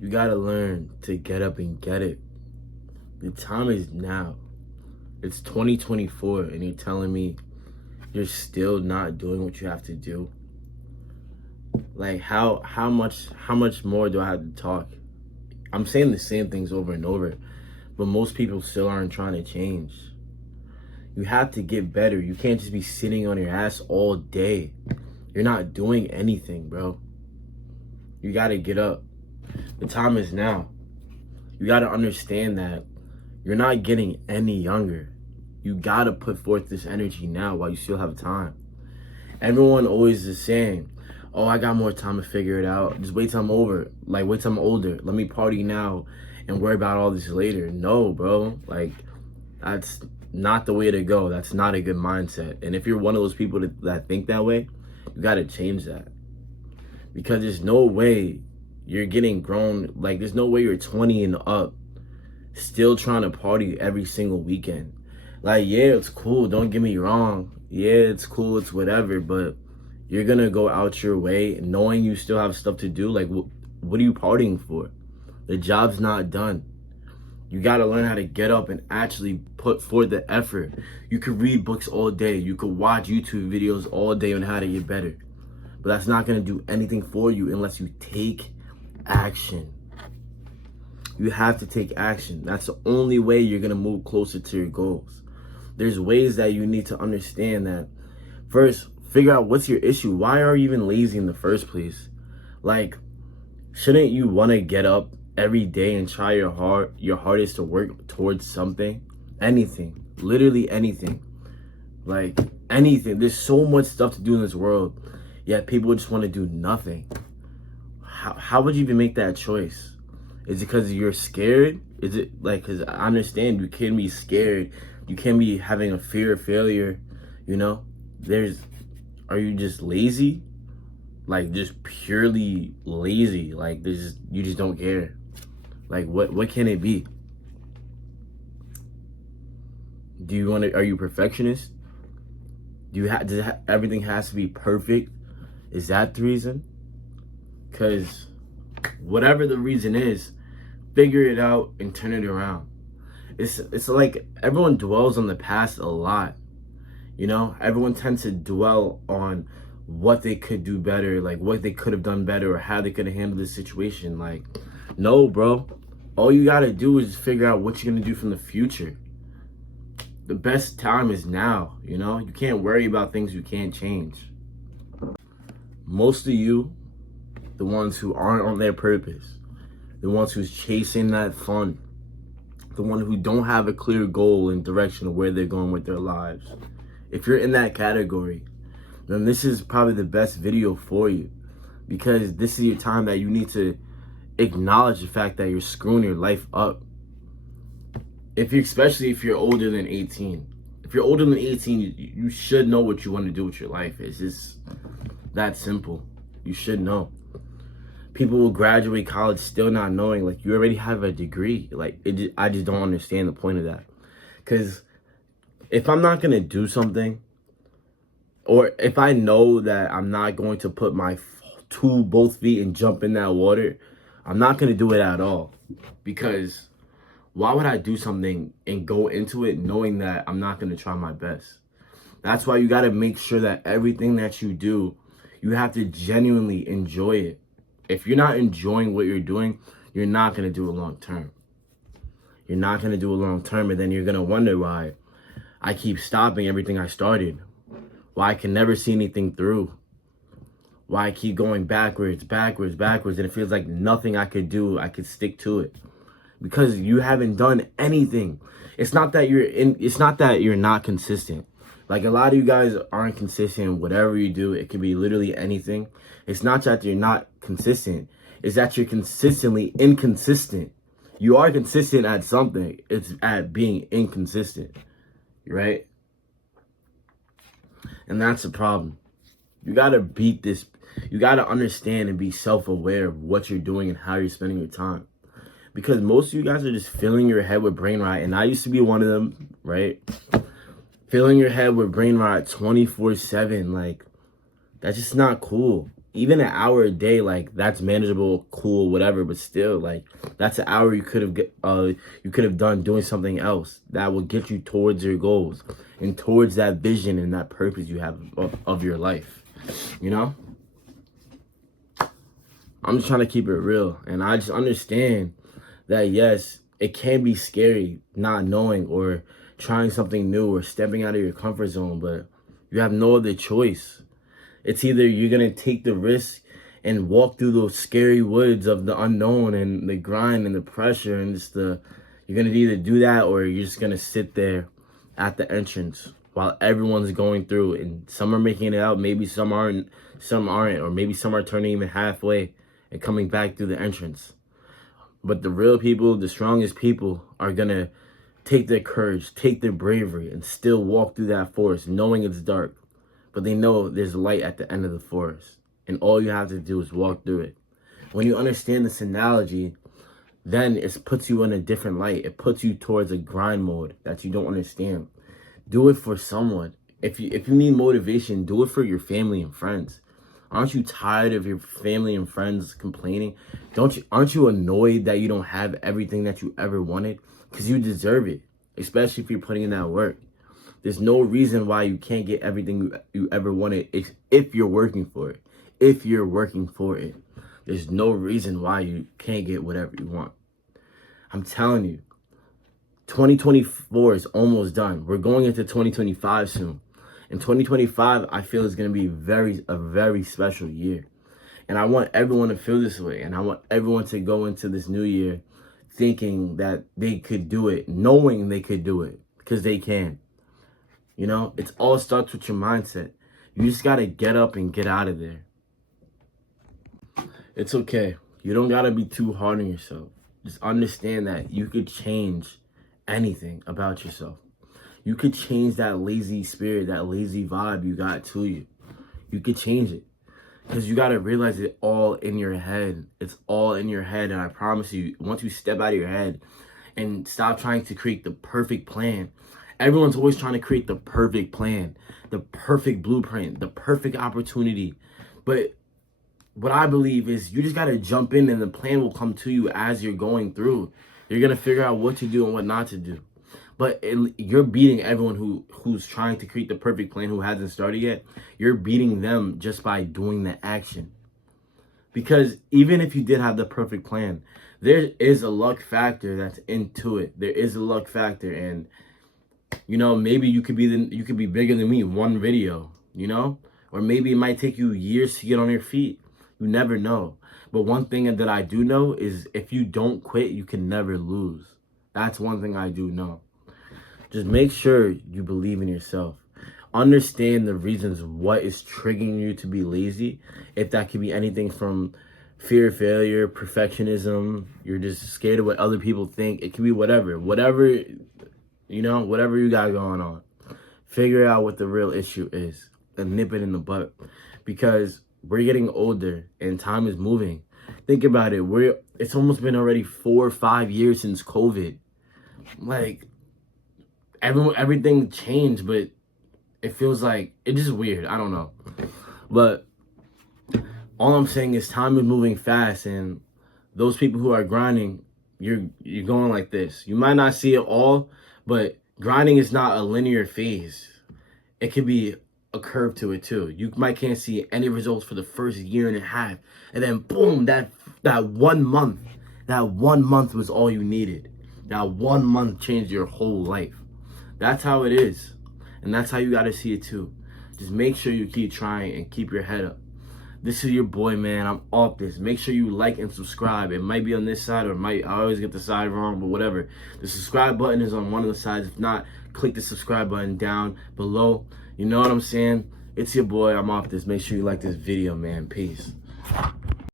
You gotta learn to get up and get it. The time is now. It's 2024 and you're telling me you're still not doing what you have to do. Like how much more do I have to talk? I'm saying the same things over and over, but most people still aren't trying to change. You have to get better. You can't just be sitting on your ass all day. You're not doing anything, bro. You gotta get up. The time is now. You gotta understand that you're not getting any younger. You gotta put forth this energy now while you still have time. Everyone always is saying, oh, I got more time to figure it out. Just wait till I'm over. Like, wait till I'm older. Let me party now and worry about all this later. No, bro. Like, that's not the way to go. That's not a good mindset. And if you're one of those people that think that way, you gotta change that. Because there's no way you're getting grown. Like, there's no way you're 20 and up still trying to party every single weekend. Like, yeah, it's cool. Don't get me wrong. Yeah, it's cool. It's whatever. But you're going to go out your way knowing you still have stuff to do. Like, what are you partying for? The job's not done. You got to learn how to get up and actually put forth the effort. You could read books all day. You could watch YouTube videos all day on how to get better. But that's not going to do anything for you unless you take action. You have to take action. That's the only way you're going to move closer to your goals. There's ways that you need to understand that. First, figure out what's your issue. Why are you even lazy in the first place? Like, shouldn't you want to get up every day and try your hardest to work towards something? Anything. Literally anything. Like, anything. There's so much stuff to do in this world, yet people just want to do nothing. How would you even make that choice? Is it because you're scared? Is it like, because I understand you can be scared. You can be having a fear of failure, you know? Are you just lazy? Like, just purely lazy? Like, you just don't care. Like, what can it be? Are you a perfectionist? Everything has to be perfect? Is that the reason? Because whatever the reason is, figure it out and turn it around. It's like everyone dwells on the past a lot. You know, everyone tends to dwell on what they could do better, like what they could have done better or how they could have handled the situation. Like, no, bro. All you got to do is figure out what you're going to do from the future. The best time is now, you know? You can't worry about things you can't change. Most of you, the ones who aren't on their purpose, the ones who's chasing that fun, the one who don't have a clear goal and direction of where they're going with their lives. If you're in that category, then this is probably the best video for you, because this is your time that you need to acknowledge the fact that you're screwing your life up. Especially if you're older than 18. If you're older than 18, you should know what you want to do with your life. It's just that simple. You should know. People will graduate college still not knowing, like, you already have a degree. Like, I just don't understand the point of that. Because if I'm not going to do something, or if I know that I'm not going to put my both feet and jump in that water, I'm not going to do it at all. Because why would I do something and go into it knowing that I'm not going to try my best? That's why you got to make sure that everything that you do, you have to genuinely enjoy it. If you're not enjoying what you're doing, you're not going to do it long term. You're not going to do it long term, and then you're going to wonder why I keep stopping everything I started. Why I can never see anything through. Why I keep going backwards, and it feels like nothing I could do, I could stick to it. Because you haven't done anything. It's not that you're not consistent. Like, a lot of you guys aren't consistent. Whatever you do, it could be literally anything. It's not that you're not consistent. It's that you're consistently inconsistent. You are consistent at something. It's at being inconsistent. Right? And that's the problem. You got to beat this. You got to understand and be self-aware of what you're doing and how you're spending your time. Because most of you guys are just filling your head with brain rot. And I used to be one of them, right? Filling your head with brain rot 24/7. Like, that's just not cool. even an hour a day, like that's manageable, cool, whatever. But still, like that's an hour you could have done doing something else that will get you towards your goals and towards that vision and that purpose you have of your life. You know, I'm just trying to keep it real, and I just understand that yes, it can be scary not knowing or trying something new or stepping out of your comfort zone, but you have no other choice. It's either you're going to take the risk and walk through those scary woods of the unknown and the grind and the pressure and just you're going to either do that or you're just going to sit there at the entrance while everyone's going through, and some are making it out, maybe some aren't, or maybe some are turning even halfway and coming back through the entrance. But the real people, the strongest people, are going to take their courage, take their bravery, and still walk through that forest knowing it's dark. But they know there's light at the end of the forest. And all you have to do is walk through it. When you understand this analogy, then it puts you in a different light. It puts you towards a grind mode that you don't understand. Do it for someone. If you need motivation, do it for your family and friends. Aren't you tired of your family and friends complaining? Aren't you annoyed that you don't have everything that you ever wanted? Because you deserve it, especially if you're putting in that work. There's no reason why you can't get everything you ever wanted if you're working for it. If you're working for it. There's no reason why you can't get whatever you want. I'm telling you, 2024 is almost done. We're going into 2025 soon. And 2025, I feel, is going to be a very special year. And I want everyone to feel this way. And I want everyone to go into this new year thinking that they could do it, knowing they could do it, because they can. You know, it all starts with your mindset. You just got to get up and get out of there. It's okay. You don't got to be too hard on yourself. Just understand that you could change anything about yourself. You could change that lazy spirit, that lazy vibe you got to you. You could change it. Because you got to realize it's all in your head. It's all in your head. And I promise you, once you step out of your head and stop trying to create the perfect plan. Everyone's always trying to create the perfect plan, the perfect blueprint, the perfect opportunity. But what I believe is you just got to jump in and the plan will come to you as you're going through. You're going to figure out what to do and what not to do. But you're beating everyone who's trying to create the perfect plan who hasn't started yet. You're beating them just by doing the action. Because even if you did have the perfect plan, there is a luck factor that's into it. There is a luck factor, and you know, maybe you could be bigger than me one video, you know? Or maybe it might take you years to get on your feet. You never know. But one thing that I do know is if you don't quit, you can never lose. That's one thing I do know. Just make sure you believe in yourself. Understand the reasons what is triggering you to be lazy. If that could be anything from fear of failure, perfectionism, you're just scared of what other people think. It could be whatever. Whatever, you know, whatever you got going on. Figure out what the real issue is and nip it in the butt. Because we're getting older and time is moving. Think about it. It's almost been already 4 or 5 years since COVID. Like, everything changed, but it feels like it's just weird. I don't know. But all I'm saying is time is moving fast, and those people who are grinding, you're going like this. You might not see it all, but grinding is not a linear phase. It could be a curve to it too. You can't see any results for the first year and a half, and then boom, that 1 month, that 1 month was all you needed. That 1 month changed your whole life. That's how it is, and that's how you got to see it too. Just make sure you keep trying and keep your head up. This is your boy, man. I'm off this. Make sure you like and subscribe. It might be on this side, or I always get the side wrong, but whatever. The subscribe button is on one of the sides. If not, click the subscribe button down below. You know what I'm saying? It's your boy. I'm off this. Make sure you like this video, man. Peace.